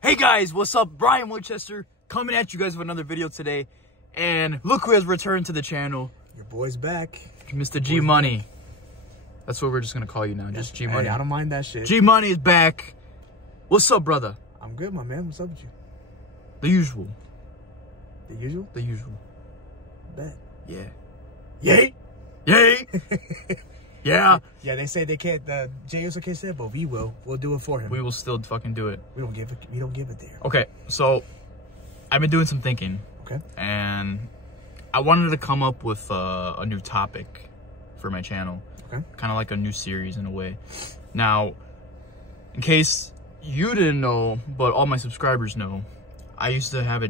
Hey guys, what's up? Brian Winchester coming at you guys with another video today. And look who has returned to the channel. Your boy's back. Mr. G Money. That's what we're just gonna call you now, just G Money. Hey, I don't mind that shit. G Money is back. What's up, brother? I'm good, my man. What's up with you? The usual. The usual? The usual. Bet. Yeah. Yay! Yay! Yeah. Yeah, they say they can't, JSO can't say it, but we will. We'll do it for him. We will still fucking do it. We don't give it there. Okay, so I've been doing some thinking. Okay. And I wanted to come up with a new topic for my channel. Okay. Kind of like a new series in a way. Now, in case you didn't know, but all my subscribers know, I used to have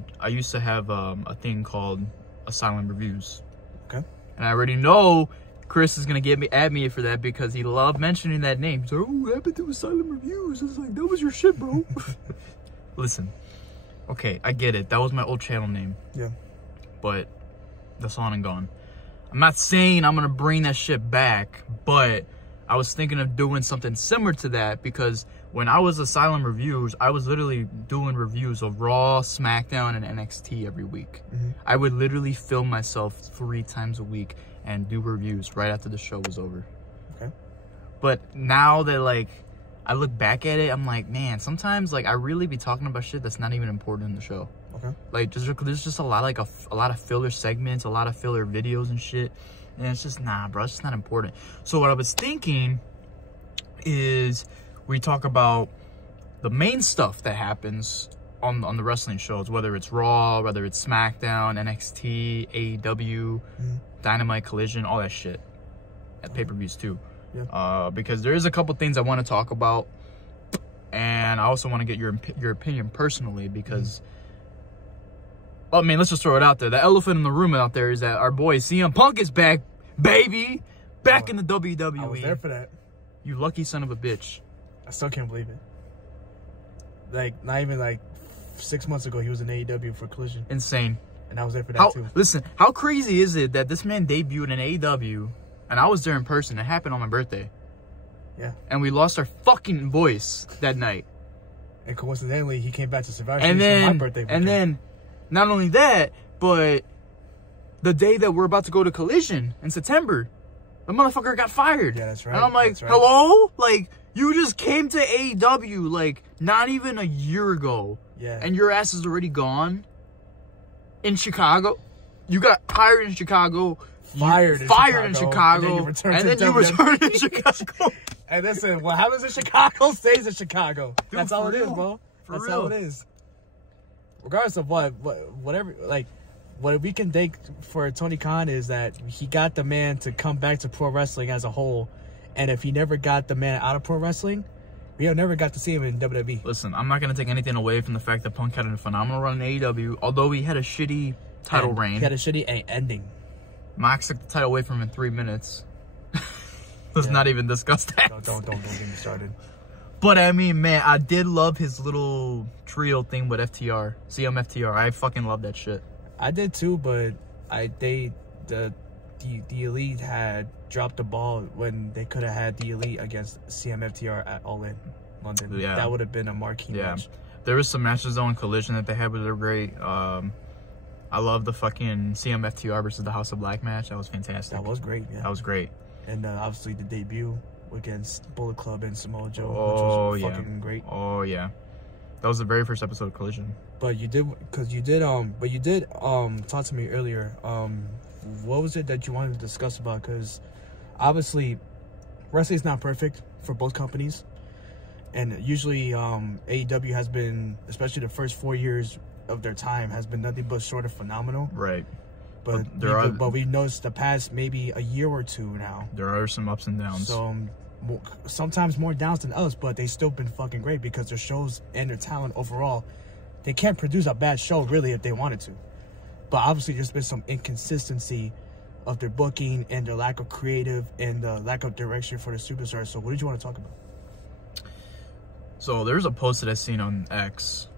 a thing called Asylum Reviews. Okay. And I already know Chris is gonna at me for that because he loved mentioning that name. So, oh, what happened to Asylum Reviews? It's like, that was your shit, bro. Listen, okay, I get it. That was my old channel name. Yeah. But that's on and gone. I'm not saying I'm gonna bring that shit back, but I was thinking of doing something similar to that because when I was Asylum Reviews, I was literally doing reviews of Raw, SmackDown, and NXT every week. Mm-hmm. I would literally film myself 3 times a week and do reviews right after the show was over. Okay. But now that, like, I look back at it, I'm like, man, sometimes, like, I really be talking about shit that's not even important in the show. Okay. Like, there's just a lot, like, a lot of filler segments, a lot of filler videos and shit. And it's just, nah, bro, it's just not important. So what I was thinking is we talk about the main stuff that happens on the wrestling shows, whether it's Raw, whether it's SmackDown, NXT, AEW, Dynamite, Collision, all that shit. At pay-per-views too. Yeah. Because there is a couple things I want to talk about, and I also want to get your opinion personally because, I mean, let's just throw it out there. The elephant in the room out there is that our boy CM Punk is back, baby, back in the WWE. I was there for that. You lucky son of a bitch. I still can't believe it. Like, not even like 6 months ago, he was in AEW for Collision. Insane. And I was there for that too. Listen, how crazy is it that this man debuted in AEW, and I was there in person. It happened on my birthday. Yeah. And we lost our fucking voice that night. And coincidentally, he came back to Survivor Series for my birthday. And then, not only that, but the day that we're about to go to Collision in September, the motherfucker got fired. Yeah, that's right. And I'm like, hello? Like, you just came to AEW, like, not even a year ago. Yeah. And your ass is already gone. In Chicago. You got hired in Chicago. Fired in Chicago. And then you returned to Chicago. And listen, what happens in Chicago stays in Chicago. Dude, that's all it real. is, bro. For that's real. how it is. Regardless of whatever, like, what we can take for Tony Khan is that he got the man to come back to pro wrestling as a whole. And if he never got the man out of pro wrestling, we have never got to see him in WWE. Listen, I'm not going to take anything away from the fact that Punk had a phenomenal run in AEW, although he had a shitty title reign. He had a shitty ending. Mox took the title away from him in 3 minutes. Let's not even discuss that. No, don't get me started. But I mean, man, I did love his little trio thing with FTR, CM I fucking love that shit. I did too, but the Elite had dropped the ball when they could have had the Elite against CMFTR at All In London. Yeah. That would have been a marquee match. There was some matches though in Collision that they had, but they're great. I love the fucking CMFTR versus the House of Black match. That was fantastic. That was great. Yeah. That was great. And obviously the debut against Bullet Club and Samoa Joe, which was fucking great. Oh yeah, that was the very first episode of Collision. But you did talk to me earlier. What was it that you wanted to discuss about? Because obviously wrestling is not perfect for both companies, and usually AEW has been, especially the first 4 years of their time, has been nothing but short of phenomenal. Right. But we've noticed the past maybe a year or two now, there are some ups and downs. So sometimes more downs than ups, but they still been fucking great because their shows and their talent overall, they can't produce a bad show really if they wanted to. But obviously there's been some inconsistency of their booking and their lack of creative and the lack of direction for the superstars. So what did you want to talk about? So there's a post that I seen on X.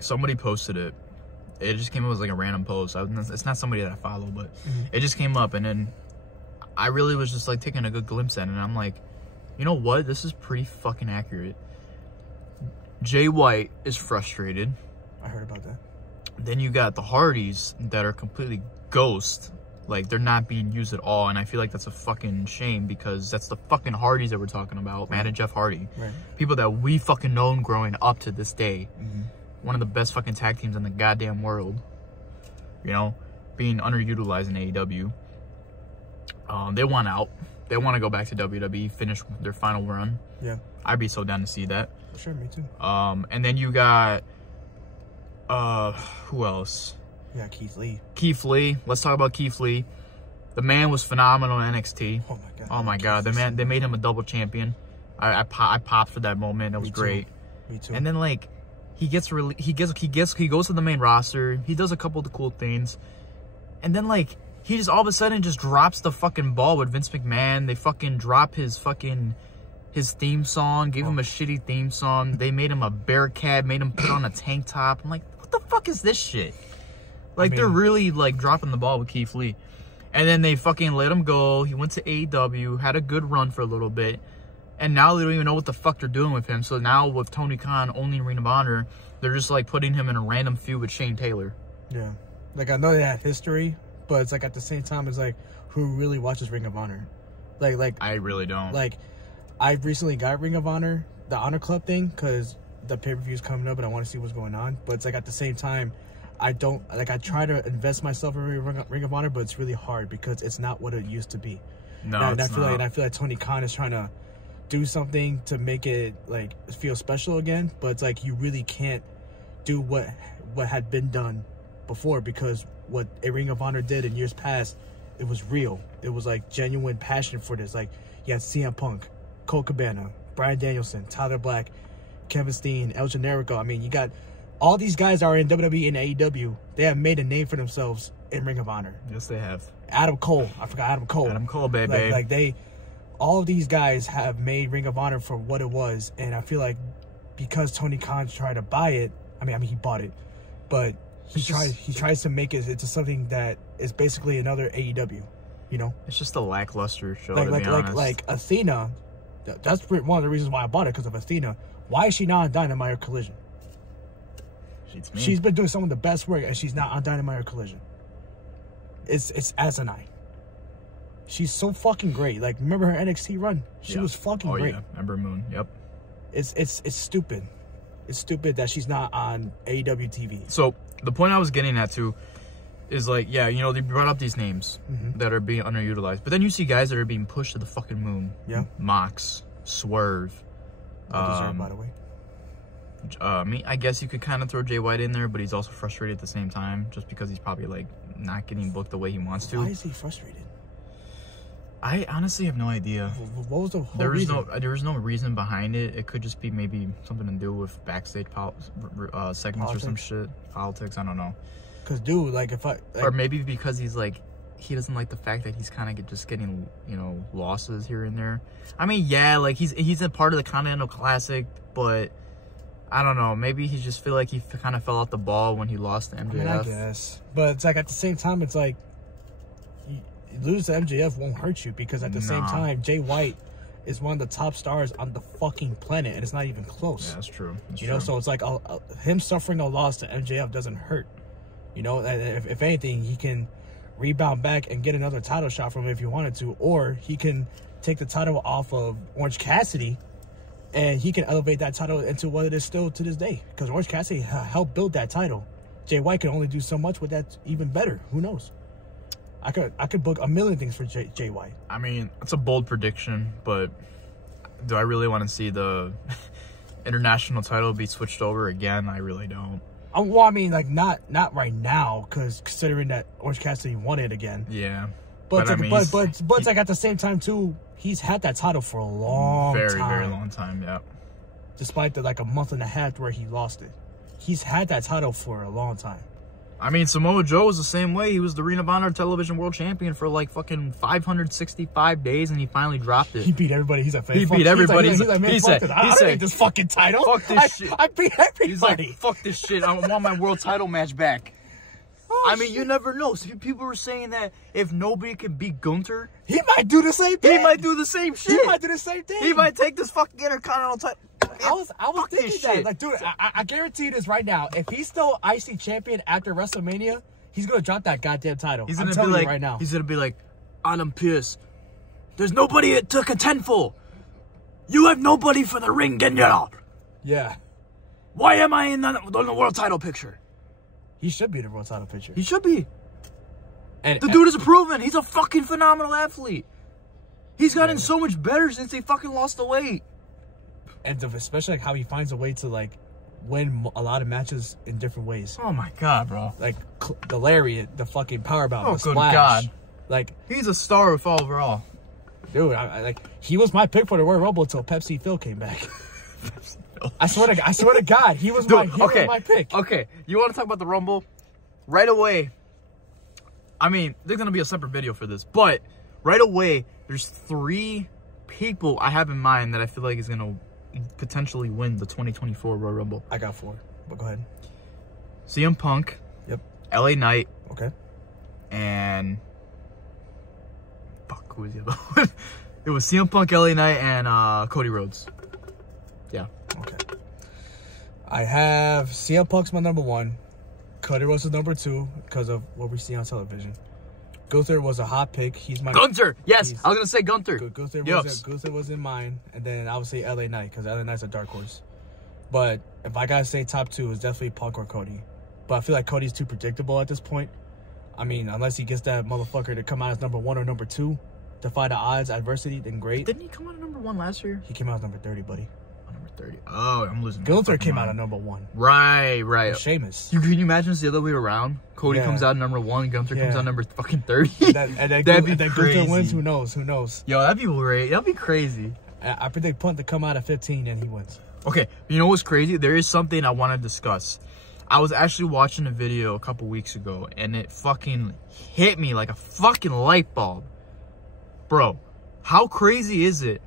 Somebody posted it. It just came up as like a random post. It's not somebody that I follow, but it just came up, and then I really was just like taking a good glimpse at it, and I'm like, you know what? This is pretty fucking accurate. Jay White is frustrated. I heard about that. Then you got the Hardys that are completely ghost. Like, they're not being used at all. And I feel like that's a fucking shame because that's the fucking Hardys that we're talking about. Matt and Jeff Hardy. Right. People that we fucking known growing up to this day. One of the best fucking tag teams in the goddamn world. You know? Being underutilized in AEW. They want out. They want to go back to WWE, finish their final run. Yeah. I'd be so down to see that. Sure, me too. And then you got... who else? Yeah, Keith Lee. Keith Lee. Let's talk about Keith Lee. The man was phenomenal in NXT. Oh my god. Oh my god. The man. They made him a double champion. I popped for that moment. It was great. Me too. And then like, he goes to the main roster. He does a couple of the cool things, and then like he just all of a sudden just drops the fucking ball with Vince McMahon. They fucking drop his theme song. Gave him a shitty theme song. They made him a Bearcat. Made him put on a tank top. I'm like, what the fuck is this shit? Like, they're really, like, dropping the ball with Keith Lee. And then they fucking let him go. He went to AEW, had a good run for a little bit. And now they don't even know what the fuck they're doing with him. So now with Tony Khan owning Ring of Honor, they're just, like, putting him in a random feud with Shane Taylor. Yeah. Like, I know they have history, but it's, like, at the same time, it's, like, who really watches Ring of Honor? Like I really don't. Like, I recently got Ring of Honor, the Honor Club thing, because the pay-per-view is coming up and I want to see what's going on. But it's, like, at the same time... I don't, like, I try to invest myself in Ring of Honor, but it's really hard because it's not what it used to be. No, and it's not. I feel like Tony Khan is trying to do something to make it, like, feel special again, but it's like you really can't do what had been done before, because what a Ring of Honor did in years past, it was real. It was, like, genuine passion for this. Like, you had CM Punk, Colt Cabana, Bryan Danielson, Tyler Black, Kevin Steen, El Generico. I mean, you got... all these guys are in WWE and AEW. They have made a name for themselves in Ring of Honor. Yes, they have. Adam Cole. I forgot Adam Cole. Adam Cole, baby. Like all of these guys have made Ring of Honor for what it was. And I feel like because Tony Khan tried to buy it, I mean, he bought it, but he tries to make it into something that is basically another AEW, you know? It's just a lackluster show, to be honest. Like Athena, that's one of the reasons why I bought it, because of Athena. Why is she not on Dynamite or Collision? She's been doing some of the best work, and she's not on Dynamite or Collision. It's asinine. She's so fucking great. Like, remember her NXT run? She was fucking great. Oh yeah, Ember Moon. Yep. It's stupid. It's stupid that she's not on AEW TV. So the point I was getting at too is like, yeah, you know, they brought up these names that are being underutilized, but then you see guys that are being pushed to the fucking moon. Yeah. Mox, Swerve. Deserve, by the way. I guess you could kind of throw Jay White in there, but he's also frustrated at the same time, just because he's probably like not getting booked the way he wants to. Why is he frustrated? I honestly have no idea. What was the whole reason? There was no reason behind it. It could just be maybe something to do with backstage segments or some shit, politics. I don't know. Cause dude, like or maybe because he's like, he doesn't like the fact that he's kind of just getting, you know, losses here and there. I mean, yeah, like he's a part of the Continental Classic, but I don't know. Maybe he just feel like he kind of fell off the ball when he lost to MJF. I mean, I guess, but it's like at the same time, it's like you lose to MJF won't hurt you, because at the same time, Jay White is one of the top stars on the fucking planet, and it's not even close. Yeah, that's true. You know, so it's like him suffering a loss to MJF doesn't hurt. You know, if anything, he can rebound back and get another title shot from him if he wanted to, or he can take the title off of Orange Cassidy, and he can elevate that title into what it is still to this day, because Orange Cassidy helped build that title. Jay White can only do so much with that, even better. Who knows? I could book a million things for Jay White. I mean, it's a bold prediction, but do I really want to see the international title be switched over again? I really don't. Well, I mean, like, not right now, because considering that Orange Cassidy won it again. Yeah. But I mean, but it's like at the same time too, he's had that title for a long time. Very long time, yeah. Despite the like a month and a half where he lost it, he's had that title for a long time. I mean, Samoa Joe was the same way. He was the Ring of Honor Television World Champion for like fucking 565 days, and he finally dropped it. He beat everybody. He's a fan. He beat everybody. He's like, man, he said, I don't need this fucking title. Fuck this shit. I beat everybody. He's like, fuck this shit. I want my world title match back. I mean, you never know. So people were saying that if nobody can beat Gunther, he might do the same thing. He might do the same shit. He might do the same thing. He might take this fucking Intercontinental title. I was thinking shit. that. Like, dude, I guarantee this right now. If he's still IC champion after WrestleMania, he's gonna drop that goddamn title. He's I'm gonna telling be like, you right now. He's gonna be like, I'm pissed. There's nobody that took a 10 full. You have nobody for the ring, Daniel. Yeah. Why am I in the world title picture? He should be the world title picture. He should be. And The dude is proven. He's a fucking phenomenal athlete. He's gotten so much better since he fucking lost the weight. And especially like how he finds a way to like win a lot of matches in different ways. Oh my god, bro. Like the lariat, the fucking powerbomb, Oh, the good splash. God. Like, He's a star of overall. dude, like he was my pick for the Royal Rumble until Pepsi Phil came back. I swear to God, he was my pick. Okay, you want to talk about the Rumble? Right away. I mean, there's gonna be a separate video for this, but right away, there's 3 people I have in mind that I feel like is gonna potentially win the 2024 Royal Rumble. I got 4, but go ahead. CM Punk. Yep. LA Knight. Okay. And fuck, who was the other one? It was CM Punk, LA Knight, and Cody Rhodes. Yeah. Okay. I have CM Punk's my number 1. Cody Rhodes is number 2 because of what we see on television. Gunther was a hot pick. He's my Gunther. Yes, I was gonna say Gunther. Gunther was in mine, and then I would say LA Knight because LA Knight's a dark horse. But if I gotta say top 2, it's definitely Punk or Cody. But I feel like Cody's too predictable at this point. I mean, unless he gets that motherfucker to come out as number 1 or number 2, defy the odds, adversity, then great. Didn't he come out at number 1 last year? He came out as number 30, buddy. Number 30. Oh, I'm losing. Gunther came out at number 1. Right. Sheamus. Can you imagine it's the other way around? Cody comes out number 1, Gunther comes out number fucking 30. And then That'd be crazy. Gunther wins. Who knows? Yo, that'd be great. That'd be crazy. I predict Punk to come out at 15 and he wins. Okay, you know what's crazy? There is something I want to discuss. I was actually watching a video a couple weeks ago, and it fucking hit me like a fucking light bulb. Bro, how crazy is it?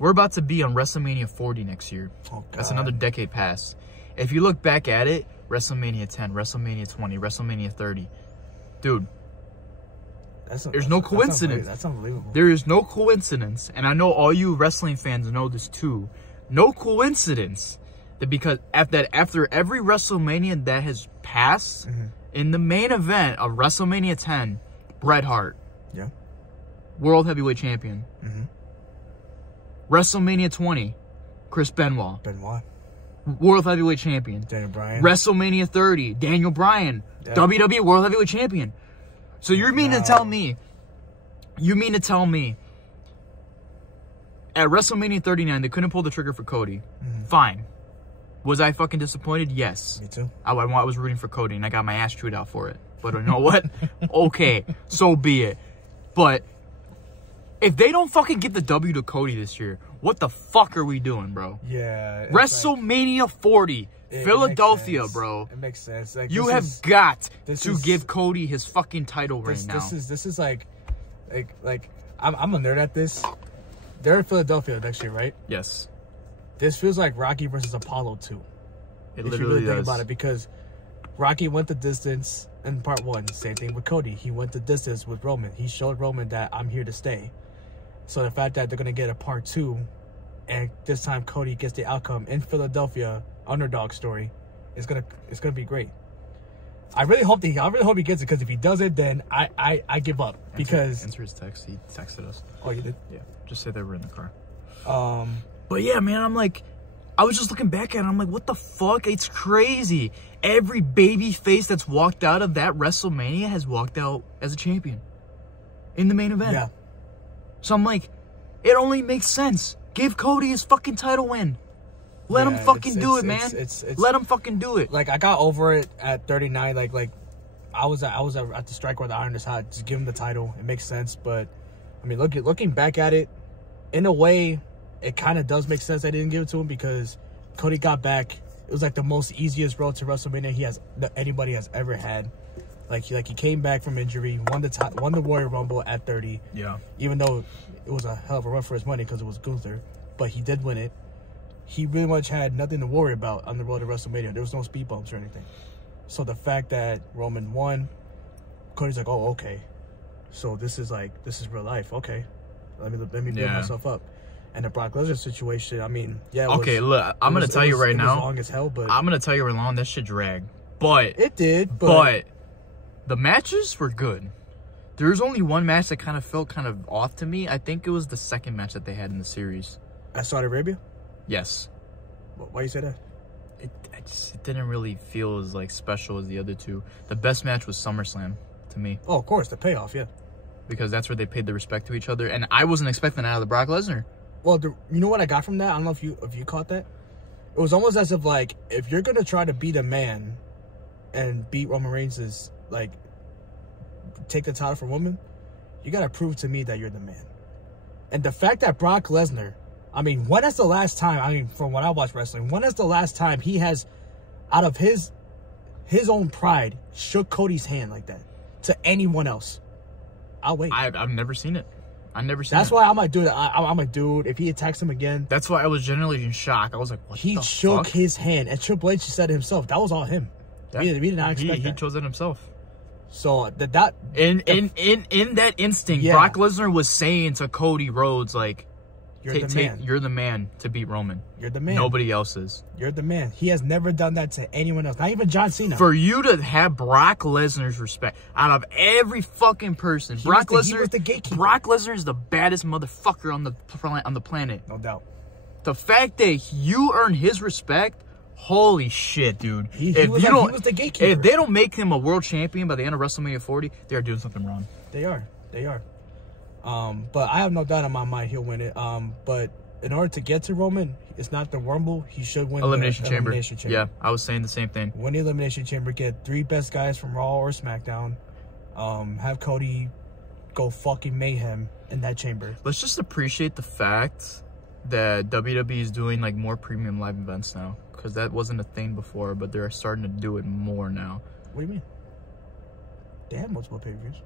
We're about to be on WrestleMania 40 next year. Oh, God. That's another decade past. If you look back at it, WrestleMania 10, WrestleMania 20, WrestleMania 30. Dude, there's no coincidence. That's unbelievable. There is no coincidence, and I know all you wrestling fans know this too. No coincidence that because after every WrestleMania that has passed, in the main event of WrestleMania 10, Bret Hart, World Heavyweight Champion. WrestleMania 20, Chris Benoit, World Heavyweight Champion. Daniel Bryan. WrestleMania 30, Daniel Bryan, WWE World Heavyweight Champion. So you mean to tell me at WrestleMania 39 they couldn't pull the trigger for Cody? Fine. Was I fucking disappointed? Yes. Me too. I was rooting for Cody and I got my ass chewed out for it. But you know what? Okay, so be it. But if they don't fucking give the W to Cody this year, what the fuck are we doing, bro? Yeah. WrestleMania 40, Philadelphia, bro. It makes sense. Like, you have got to give Cody his fucking title right now. This is like I'm a nerd at this. They're in Philadelphia next year, right? Yes. This feels like Rocky versus Apollo 2. It if literally you really think does. about it, because Rocky went the distance in part 1. Same thing with Cody. He went the distance with Roman. He showed Roman that I'm here to stay. So the fact that they're gonna get a part 2, and this time Cody gets the outcome in Philadelphia, underdog story, it's gonna be great. I really hope he gets it, because if he doesn't, then I give up. Answer his text. He texted us. Oh, you did? Yeah. Just say they were in the car. But yeah, man, I was just looking back at it. I'm like, what the fuck? It's crazy. Every baby face that's walked out of that WrestleMania has walked out as a champion in the main event. Yeah. So I'm like, it only makes sense. Give Cody his fucking title win. Let him fucking do it, man. Let him fucking do it. Like, I got over it at 39. Like I was at the strike where the iron is hot. Just give him the title. It makes sense. But I mean, looking back at it, in a way, it kind of does make sense I didn't give it to him, because Cody got back. It was like the most easiest road to WrestleMania anybody has ever had. Like he came back from injury, won the Royal Rumble at 30. Yeah. Even though it was a hell of a run for his money because it was Gunther, but he did win it. He really much had nothing to worry about on the road to WrestleMania. There was no speed bumps or anything. So the fact that Roman won, Cody's like, oh, okay. So this is real life. Okay. Let me build myself up. And the Brock Lesnar situation, I mean, yeah. Okay, look, I'm gonna tell you right now. It was long as hell, but I'm gonna tell you right now, that shit dragged. But it did. But the matches were good. There was only one match that kind of felt kind of off to me. I think it was the second match that they had in the series. At Saudi Arabia? Yes. Why you say that? It didn't really feel as like special as the other two. The best match was SummerSlam to me. Oh, of course, the payoff, yeah. Because that's where they paid the respect to each other, and I wasn't expecting that out of the Brock Lesnar. Well, you know what I got from that? I don't know if you caught that. It was almost as if like if you're gonna try to beat a man, and beat Roman Reigns is like take the title from women, you gotta prove to me that you're the man. And the fact that Brock Lesnar, I mean, when is the last time? I mean, from what I watch wrestling, when is the last time he has, out of his own pride, shook Cody's hand like that to anyone else? I'll wait. I've never seen it. I've never seen it. That's why I'm like, dude, I'm a dude. If he attacks him again. That's why I was generally in shock. I was like, what the fuck? He shook his hand. And Triple H said it himself. That was all him. We did not expect that. He chose it himself. So, in that instinct, yeah. Brock Lesnar was saying to Cody Rhodes, like, you're the man to beat Roman. You're the man. Nobody else is. You're the man. He has never done that to anyone else. Not even John Cena. For you to have Brock Lesnar's respect out of every fucking person, Brock Lesnar was the gatekeeper. Brock Lesnar is the baddest motherfucker on the planet. No doubt. The fact that you earn his respect, holy shit, dude. He was the gatekeeper. If they don't make him a world champion by the end of WrestleMania 40, they're doing something wrong. They are. But I have no doubt in my mind he'll win it. But in order to get to Roman, it's not the Rumble. He should win Elimination the Chamber. Elimination Chamber. Yeah, I was saying the same thing. Win the Elimination Chamber. Get 3 best guys from Raw or SmackDown. Have Cody go fucking mayhem in that chamber. Let's just appreciate the fact that WWE is doing like more premium live events now, because that wasn't a thing before, but they're starting to do it more now. What do you mean? They have multiple pay-per-views.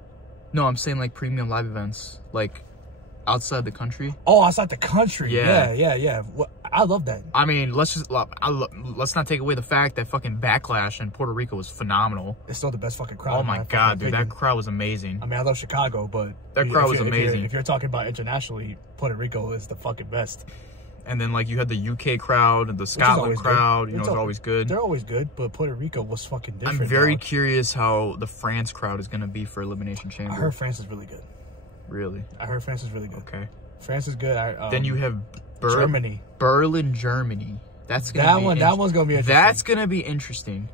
No, I'm saying like premium live events, like outside the country. Oh, outside the country. Yeah. Well, I love that. I mean, let's not take away the fact that fucking Backlash in Puerto Rico was phenomenal. It's still the best fucking crowd. Oh my god, dude, that crowd was amazing. I mean, I love Chicago, but that crowd was amazing. If you're talking about internationally, Puerto Rico is the fucking best. And then like you had the UK crowd and the Scotland crowd, it's always good. They're always good, but Puerto Rico was fucking different. I'm very curious how the France crowd is gonna be for Elimination Chamber. I heard France is really good. Really? I heard France is really good. Okay. France is good. Then you have Germany. Berlin, Germany. That's gonna that one's gonna be interesting. That's gonna be interesting.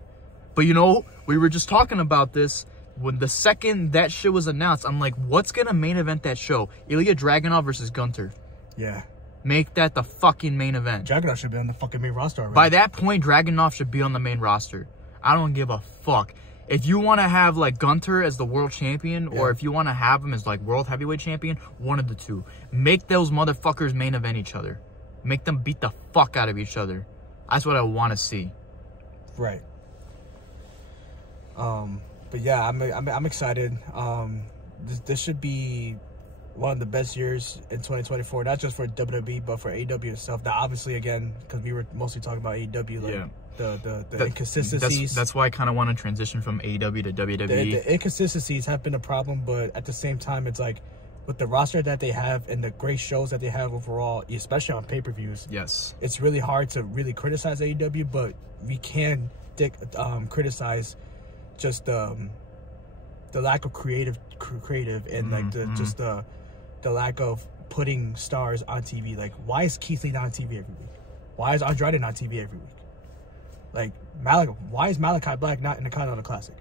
But you know, we were just talking about this when the second that shit was announced. I'm like, what's gonna main event that show? Ilya Dragunov versus Gunter. Yeah. Make that the fucking main event. Dragunov should be on the fucking main roster already. By that point, Dragunov should be on the main roster. I don't give a fuck. If you want to have like Gunter as the world champion, or if you want to have him as like world heavyweight champion, one of the two. Make those motherfuckers main event each other. Make them beat the fuck out of each other. That's what I want to see. Right. But yeah, I'm excited. This should be one of the best years in 2024, not just for WWE, but for AEW itself. Now, obviously, again, because we were mostly talking about AEW, like the inconsistencies. That's why I kind of want to transition from AEW to WWE. The inconsistencies have been a problem, but at the same time, it's like with the roster that they have and the great shows that they have overall, especially on pay-per-views. Yes, it's really hard to really criticize AEW, but we can criticize just the lack of creative and like just the lack of putting stars on TV. Like, why is Keith Lee not on TV every week? Why is Andrade not on TV every week? Like, why is Malachi Black not in the Continental Classic?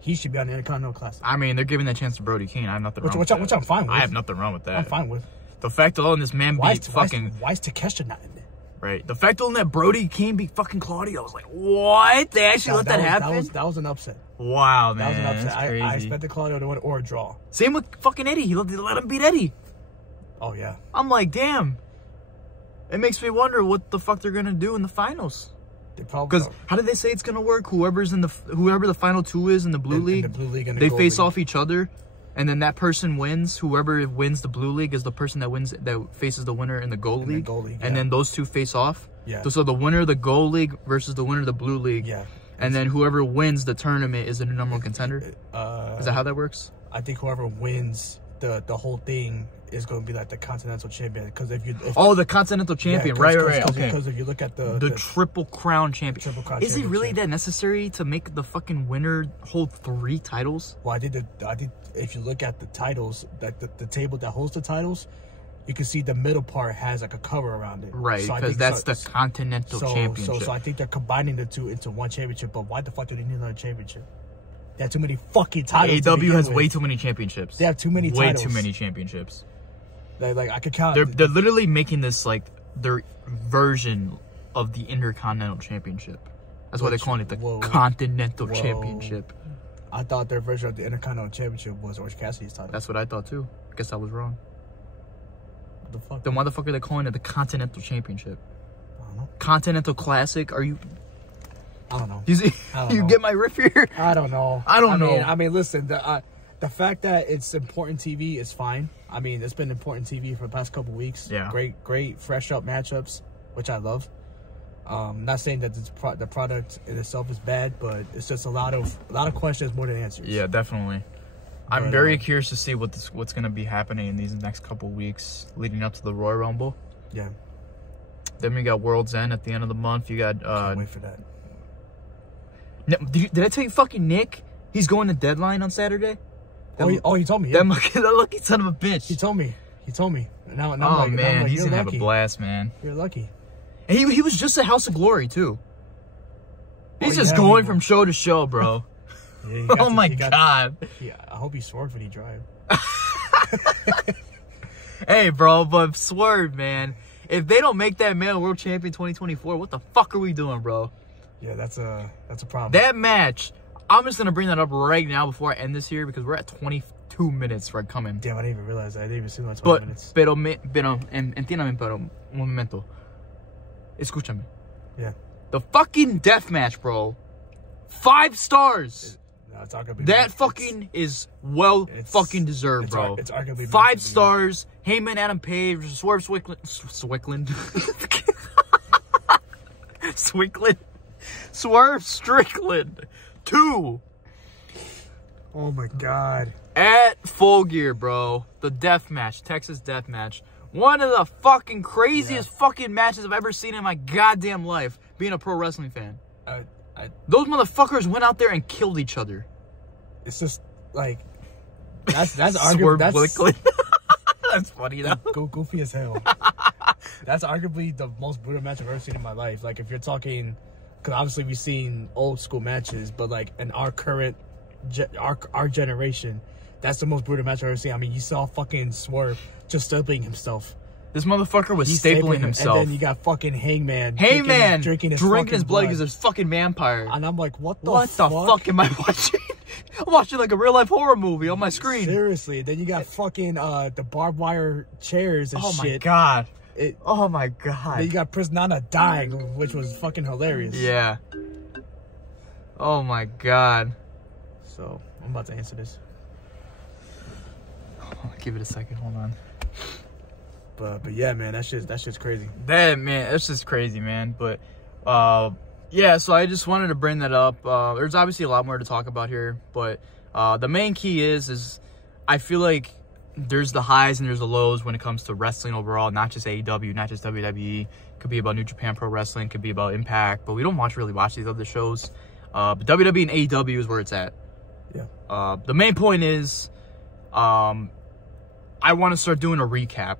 He should be on the Intercontinental Classic. I mean, they're giving that chance to Brody King. I have nothing wrong with that. Which I'm fine with. I have nothing wrong with that. I'm fine with. The fact alone this man beat fucking... Why is Takeshita not in there? Right. The fact alone that Brody King beat fucking Claudio, I was like, what? They actually let that happen? That was an upset. Wow, man. That was an upset. That's crazy. I expected Claudio to win or a draw. Same with fucking Eddie. He let him beat Eddie. Oh, yeah. I'm like, damn. It makes me wonder what the fuck they're going to do in the finals. Because how did they say it's going to work? Whoever the final two is in the Blue League, they face off each other. And then that person wins. Whoever wins the Blue League is the person that faces the winner in the Gold League. And then those two face off. Yeah. So the winner of the Gold League versus the winner of the Blue League. Yeah. And then whoever wins the tournament is the number one contender. Is that how that works? I think whoever wins the whole thing is going to be like the Continental Champion. Because if the Continental Champion, right. Okay. Because if you look at the Triple Crown Champion, is it really that necessary to make the fucking winner hold 3 titles? Well, I did. If you look at the titles, like the table that holds the titles, you can see the middle part has like a cover around it. Right, because that's the Continental Championship. So I think they're combining the two into one championship. But why the fuck do they need another championship? They have too many fucking titles. AEW has way too many championships. They have too many titles. Way too many championships. Like I could count. They're literally making this like their version of the Intercontinental Championship. That's why they're calling it the Continental Championship. I thought their version of the Intercontinental Championship was Orange Cassidy's title. That's what I thought too. I guess I was wrong. The fuck? Then why the fuck are they calling it the Continental Championship? I don't know. Continental Classic? Are you? I don't know. You get my riff here? I don't know. I don't know. I mean, listen. The fact that it's important TV is fine. I mean, it's been important TV for the past couple weeks. Yeah. Great, fresh up matchups, which I love. Not saying that the product in itself is bad, but it's just a lot of questions more than answers. Yeah, definitely. I'm very curious to see what's gonna be happening in these next couple weeks leading up to the Royal Rumble. Yeah. Then we got World's End at the end of the month. You got. Can't wait for that. Did I tell you, fucking Nick? He's going to Deadline on Saturday. He told me. Yeah. That lucky son of a bitch. He told me. Now oh man, he's gonna have a blast, man. You're lucky. And he was just at House of Glory too. He's just going from show to show, bro. Yeah, oh my god. Yeah, I hope he swerved when he drive. Hey, bro, but swerve, man. If they don't make that man world champion 2024, what the fuck are we doing, bro? Yeah, that's a problem. That match, I'm just gonna bring that up right now before I end this here because we're at 22 minutes right coming. Damn, I didn't even realize that. I didn't even see my 20 minutes. Pero entiéndame, pero un momento. Escúchame. Yeah. The fucking death match, bro. 5 stars. No, it's arguably that fucking is fucking deserved, bro. It's arguably 5 stars. Heyman, Adam Page, Swerve Strickland. Swerve Strickland. 2. Oh my god. At Full Gear, bro. The death match. Texas death match. One of the fucking craziest fucking matches I've ever seen in my goddamn life, being a pro wrestling fan. Those motherfuckers went out there and killed each other. It's just like that's arguably that's funny though. Goofy as hell. That's arguably the most brutal match I've ever seen in my life. Like if you're talking, because obviously we've seen old school matches, but like in our current our generation, that's the most brutal match I've ever seen. I mean, you saw fucking Swerve just stapling himself. This motherfucker was stapling himself. And then you got fucking Hangman. Drinking his blood because the's fucking vampire. And I'm like, what the fuck am I watching? I'm watching like a real life horror movie on my screen. Seriously. Then you got fucking the barbed wire chairs and shit. Oh my god. Oh my god. Then you got Prisnana dying, which was fucking hilarious. Yeah. Oh my god. So, I'm about to answer this. Give it a second. Hold on. But yeah, man, that's just crazy. That's just crazy, man. But yeah, so I just wanted to bring that up. There's obviously a lot more to talk about here, but the main key is I feel like there's the highs and there's the lows when it comes to wrestling overall, not just AEW, not just WWE. Could be about New Japan Pro Wrestling, could be about Impact, but we don't really watch these other shows. But WWE and AEW is where it's at. Yeah. The main point is I want to start doing a recap.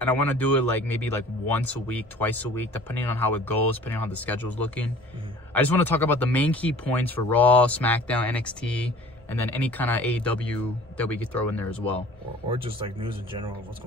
And I want to do it like maybe like once a week, twice a week, depending on how it goes, depending on how the schedule's looking. I just want to talk about the main key points for Raw, SmackDown, NXT, and then any kind of AEW that we could throw in there as well. Or just like news in general of what's going on.